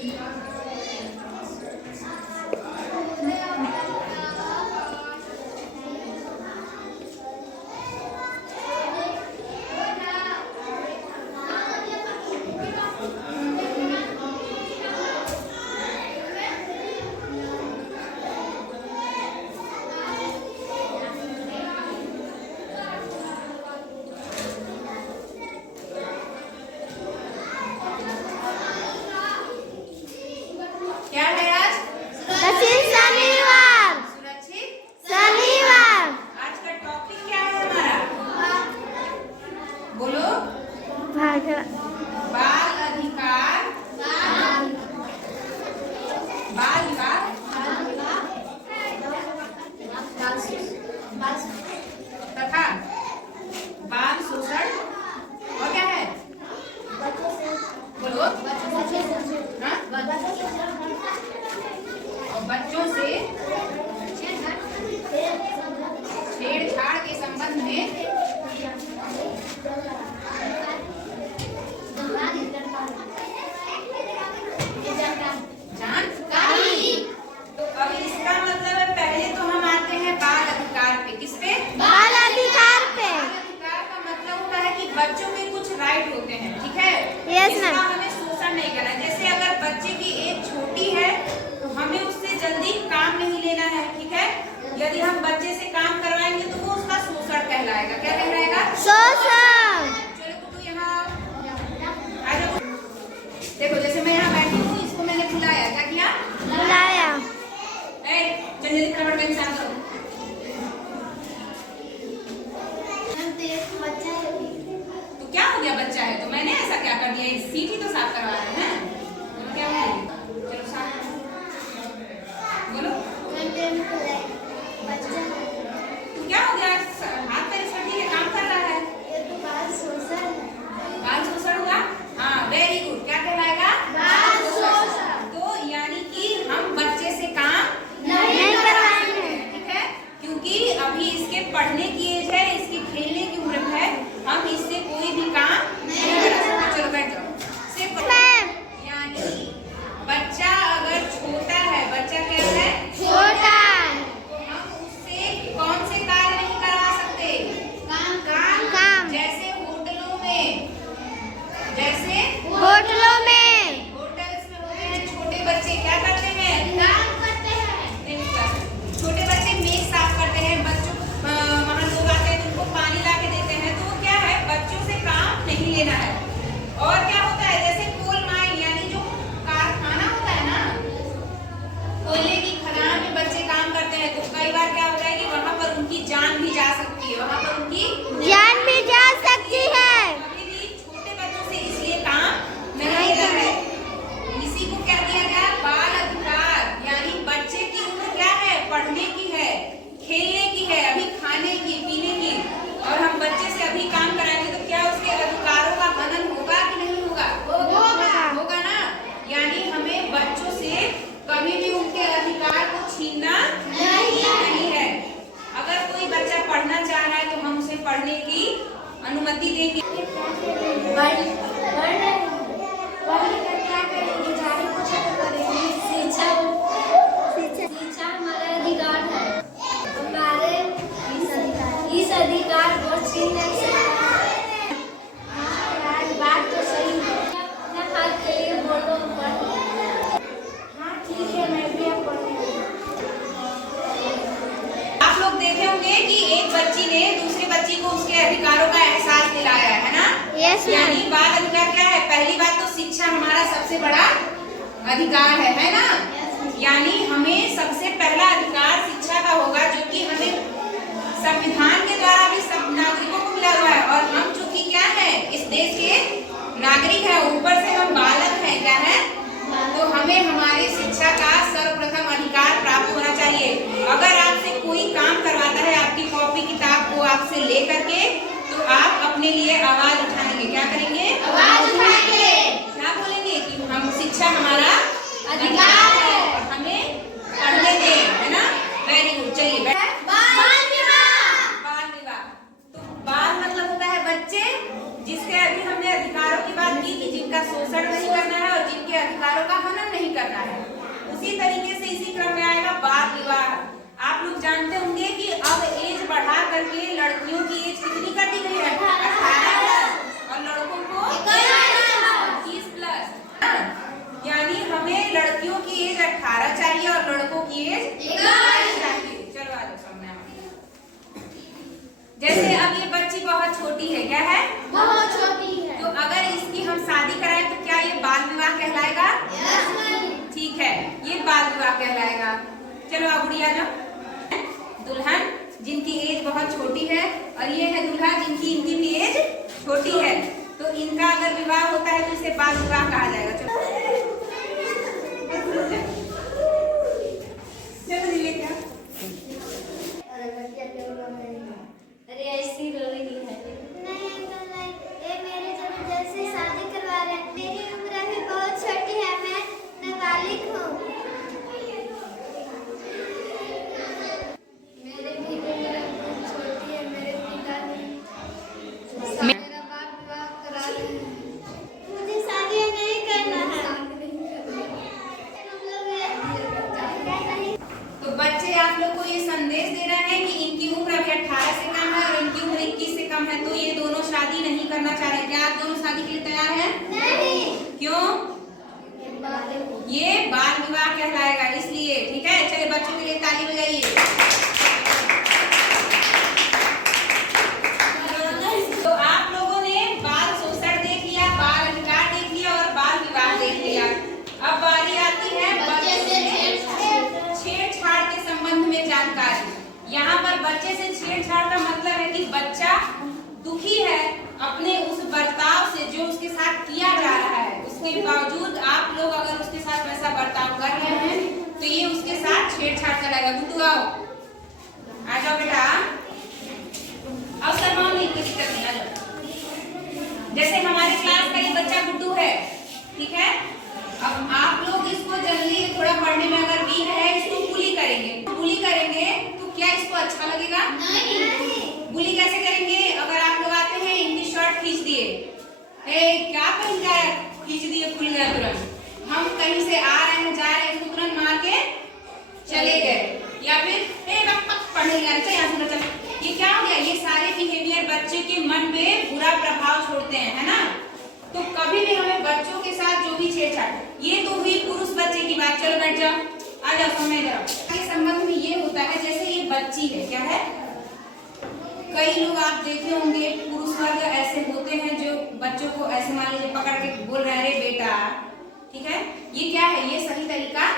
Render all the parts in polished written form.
तथा बाल शोषण और क्या है बोलो और बच्चों से छेड़छाड़ के संबंध में जानकारी। तो अभी इसका मतलब है पहले तो हम आते हैं बाल अधिकार पे। किस पे? बाल अधिकार पे। बाल अधिकार का मतलब होता है कि बच्चों में कुछ राइट होते हैं, ठीक है? Yes, इसका ma'am। हमें शोषण नहीं करना। जैसे अगर बच्चे की एज छोटी है तो हमें उससे जल्दी काम नहीं लेना है, ठीक है? यदि हम बच्चे से काम करवाएंगे तो वो उसका शोषण कहलाएगा। क्या कहलाएगा? शोषण। चलो तो यहाँ आ जाओ। देखो जैसे मैं यहाँ बैठी हूँ, इसको मैंने बुलाया, क्या किया? बुलाया। चलिए क्रमण में इंसान करो। तो क्या हो गया? बच्चा है तो मैंने ऐसा क्या कर दिया? एक सीट ही तो साफ करवा रहे हैं। क्या हो गया? चलो साफ बोलो। तो क्या हो गया? हाथ पैर सर्दी के काम कर रहा है। बाल शोषण हुआ। हाँ वेरी गुड। क्या कहलाएगा? बाल शोषण। तो यानी कि हम बच्चे से काम नहीं करवाएंगे, ठीक है? क्योंकि अभी इसके पढ़ने की एज है, इसकी खेलने की उम्र है, हम इससे कोई भी काम नहीं कर सकते। चलो बैठ जाओ। यानी बच्चा अगर छोटा है, बच्चा क्या है? छोटा। तो हम उससे कौन से कार्य नहीं करवा सकते? काम। जैसे होटलों में होटल्स में होते हैं छोटे बच्चे क्या करते हैं? काम करते हैं। छोटे बच्चे मेज साफ करते हैं, बच्चों वहाँ लोग आते हैं तो उनको पानी ला के देते हैं। तो वो क्या है? बच्चों से काम नहीं लेना है। और क्या होता है? जैसे कोल माइन यानी जो कारखाना होता है ना, कोयले की खदान में बच्चे काम करते हैं तो कई बार क्या होता है कि वहाँ पर उनकी जान भी जा सकती है। वहाँ पर उनकी जान भी जा सकती है। अभी भी छोटे बच्चों से इसलिए काम नहीं लेना है। इसी को क्या दिया गया? बाल अधिकार। यानी बच्चे की उम्र क्या है? पढ़ने की है, खेलने की है, अभी खाने की पीने की। और हम बच्चे से अभी काम कराएंगे तो क्या उसके अधिकारों का हनन होगा कि नहीं होगा? होगा ना। यानी हमें बच्चों से कभी भी उनके अधिकार को छीनना नहीं है। अगर कोई बच्चा पढ़ना चाह रहा है तो हम उसे पढ़ने की अनुमति देंगे। शिक्षा हमारा अधिकार है। हमारे इस अधिकार को छीन नहीं सकता। बात तो सही है। अपने हाथ के लिए बोलो। हाँ ठीक है, मैं भी अब पढ़ूंगी। आप लोग देखे होंगे कि एक बच्ची ने दूसरी बच्ची को उसके अधिकारों का एहसास दिलाया है ना? Yes, ma'am। यानी बाल अधिकार क्या है? पहली बात तो शिक्षा हमारा सबसे बड़ा अधिकार है ना? यानी हमें सबसे पहला अधिकार शिक्षा का होगा, जो कि हमें संविधान के द्वारा भी सब नागरिकों को मिला हुआ है। और हम चूंकि क्या है? इस देश के नागरिक हैं, ऊपर से हम बालक हैं, क्या है? तो हमें हमारी शिक्षा का सर्वप्रथम अधिकार प्राप्त होना चाहिए। अगर आपसे कोई काम करवाता है, आपकी कॉपी किताब को आपसे ले करके, तो आप अपने लिए आवाज उठाएंगे। क्या करेंगे? आवाज उठाएंगे। क्या बोलेंगे? कि हम शिक्षा हमारा अधिकार है और हमें पढ़ने दें, है ना? Very good. चलिए बाल विवाह। तो बाल मतलब होता है बच्चे, जिसके अभी हमने अधिकारों की बात की कि जिनका शोषण नहीं करना है और जिनके अधिकारों संस्कारों का हनन नहीं करना है। उसी तरीके से इसी क्रम में आएगा बाल विवाह। आप लोग जानते होंगे कि अब एज बढ़ा करके लड़कियों की एज कितनी कर दी गई है, 18 और लड़कों को 21+। यानी हमें लड़कियों की एज 18 चाहिए और लड़कों की एज 21 चाहिए। चलो आ जाओ सामने। जैसे अब ये बच्ची बहुत छोटी है, क्या है, बहुत छोटी है, तो अगर इसकी हम शादी कराएं तो क्या ये बाल विवाह कहलाएगा? ठीक है, ये बाल विवाह कहलाएगा। चलो अब गुड़िया जाओ। दुल्हन जिनकी एज बहुत छोटी है और ये है दूल्हा इनकी भी एज छोटी है, तो इनका अगर विवाह होता है तो इसे बाल विवाह कहा जाएगा। चलो ये क्या? अरे ऐसी रो रही है। नहीं अंकल नहीं, ये मेरे जबरदस्ती शादी करवा रहे हैं। मेरी उम्र अभी बहुत छोटी है, मैं नाबालिग हूँ। मेरे भी उम्र बहुत छोटी है, मेरे पिता मेरा बाल विवाह करा रहे हैं। मुझे शादी नहीं करना है। तो बच्चे आप लोग को ये संदेश दे रहे हैं कि इनकी उम्र अभी 18 से कम है और इनकी उम्र 21 से कम है, तो ये दोनों शादी नहीं करना चाह रहे। क्या आप दोनों शादी के लिए तैयार हैं? नहीं। क्यों? ये बाल विवाह कहलाएगा इसलिए। ठीक है, चलिए बच्चों के लिए ताली बजाइए। तो आप लोगों ने बाल शोषण देख लिया, बाल अधिकार देख लिया और बाल विवाह देख लिया। अब बारी आती है बच्चे से छेड़छाड़ के संबंध में जानकारी। यहाँ पर बच्चे से छेड़छाड़ का मतलब है कि बच्चा दुखी है अपने उस बर्ताव से जो उसके साथ किया जा रहा है, उसके बावजूद आप लोग अगर उसके साथ वैसा बर्ताव कर रहे हैं तो ये उसके साथ छेड़छाड़ कराएगा। गुड्डू आओ, आ जाओ बेटा, आओ शर्माओ नहीं, कोई दिक्कत नहीं, आ जाओ। जैसे हमारे क्लास का ये बच्चा गुड्डू है, ठीक है, अब आप लोग इसको जल्दी थोड़ा पढ़ने में अगर वीक है, इसको बुली करेंगे तो क्या इसको अच्छा लगेगा? नहीं। बुली कैसे करेंगे? अगर आप लोग आते हैं इनकी शर्ट खींच दिए, क्या पहन गया, खींच दिए, खुल गया तुरंत। हम कहीं से आ रहे हैं, जा रहे हैं, इसको तुरंत मार के चले गए, या फिर पढ़ने लगे यहाँ से चल। ये क्या हो गया? ये सारे बिहेवियर बच्चे के मन पे बुरा प्रभाव छोड़ते हैं, है ना। तो कभी भी हमें बच्चों के साथ जो भी छेड़छाड़, ये तो हुई पुरुष बच्चे की बात। चलो बैठ जाओ, आ जाओ समय जरा। के संबंध में ये होता है, जैसे ये बच्ची है, क्या है, कई लोग आप देखे होंगे पुरुष वर्ग ऐसे होते हैं जो बच्चों को ऐसे मान लीजिए पकड़ के बोल रहे हैं, अरे बेटा, ठीक है, ये क्या है, ये सही तरीका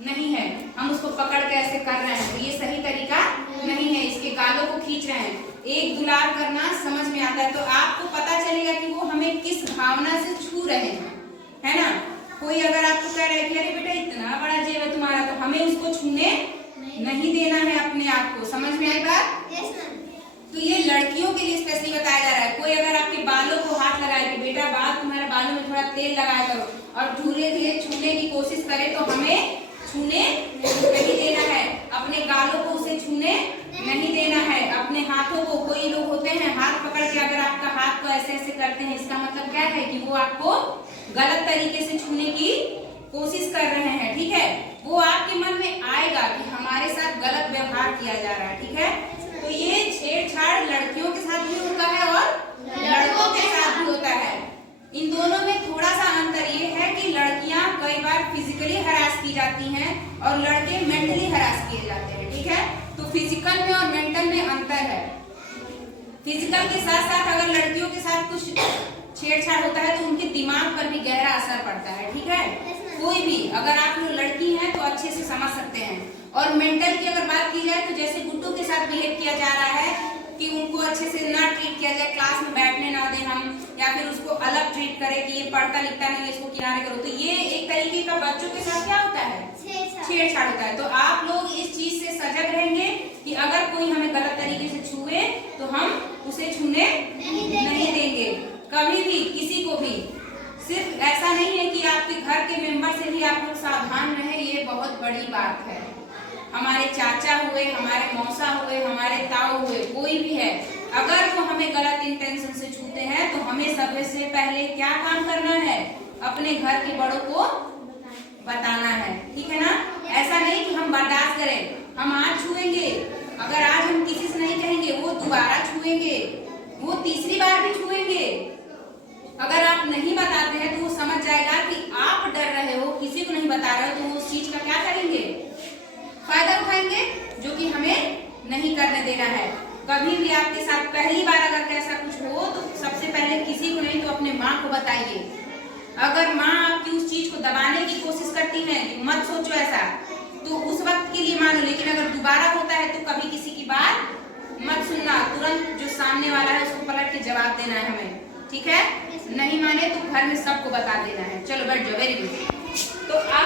नहीं है। हम उसको पकड़ के ऐसे कर रहे हैं तो ये सही तरीका नहीं है, इसके गालों को खींच रहे हैं। एक दुलार करना समझ में आता है तो आपको पता चलेगा कि वो हमें किस भावना से छू रहे हैं, है ना। कोई अगर आपको कह रहा है कि अरे बेटा इतना बड़ा जेब है तुम्हारा, तो हमें उसको छूने नहीं देना है अपने आप को। समझ में आई बात? तो ये लड़कियों के लिए स्पेशली बताया जा रहा है। कोई अगर आपके बालों को हाथ लगाए कि बेटा बाल तुम्हारे बालों में थोड़ा तेल लगाया करो, और धीरे धीरे छूने की कोशिश करे तो हमें छूने नहीं देना है, अपने गालों को उसे छूने नहीं देना है, अपने हाथों को। कोई लोग होते हैं हाथ पकड़ के अगर आपका हाथ को ऐसे ऐसे करते हैं, इसका मतलब क्या है कि वो आपको गलत तरीके से छूने की कोशिश कर रहे हैं, ठीक है। वो आपके मन में आएगा कि हमारे साथ गलत व्यवहार किया जा रहा है, ठीक है। तो ये छेड़छाड़ लड़कियों के साथ भी होता है और लड़कों के साथ भी होता है। इन दोनों में थोड़ा सा अंतर ये है कि लड़कियां कई बार फिजिकली हरास की जाती हैं और लड़के मेंटली हरास किए जाते हैं, ठीक है। तो फिजिकल में और मेंटल में अंतर है। फिजिकल के साथ साथ अगर लड़कियों के साथ कुछ छेड़छाड़ होता है तो उनके दिमाग पर भी गहरा असर पड़ता है, ठीक है। कोई भी अगर आप लोग लड़की हैं तो अच्छे से समझ सकते हैं। और मेंटल की अगर बात की जाए तो जैसे गुड्डू के साथ बिहेव किया जा रहा है कि उनको अच्छे से ना ट्रीट किया जाए, क्लास में बैठने ना दें हम, या फिर उसको अलग ट्रीट करें कि ये पढ़ता लिखता नहीं, इसको किनारे करो, तो ये एक तरीके का बच्चों के साथ क्या होता है, छेड़छाड़ होता है। तो आप लोग इस चीज से सजग रहेंगे कि अगर कोई हमें गलत तरीके से छुए तो हम उसे छूने नहीं देंगे कभी भी, किसी को भी। सिर्फ ऐसा नहीं है कि आपके घर के मेंबर से भी आप लोग सावधान रहे, ये बहुत बड़ी बात है। हमारे चाचा हुए, हमारे मौसा हुए, हमारे ताऊ हुए, कोई भी है, अगर वो हमें गलत इंटेंशन से छूते हैं तो हमें सबसे पहले क्या काम करना है, अपने घर के बड़ों को तीसरी बार भी छुएंगे। अगर आप नहीं बताते हैं तो वो समझ जाएगा कि आप डर रहे हो, किसी को नहीं बता रहे हो, तो वो उस चीज का क्या करेंगे, फायदा उठाएंगे, जो कि हमें नहीं करने देना है। कभी भी आपके साथ पहली बार अगर ऐसा कुछ हो तो सबसे पहले किसी को नहीं तो अपने माँ को बताइए। अगर माँ आपकी उस चीज को दबाने की कोशिश करती है कि मत सोचो ऐसा, तो उस वक्त के लिए मानो, लेकिन अगर दोबारा होता है तो कभी किसी की बात मत सुनना, तुरंत जो सामने वाला है उसको पलट के जवाब देना है हमें, ठीक है। नहीं माने तो घर में सबको बता देना है। चलो बैठ जाओ, वेरी गुड। तो आप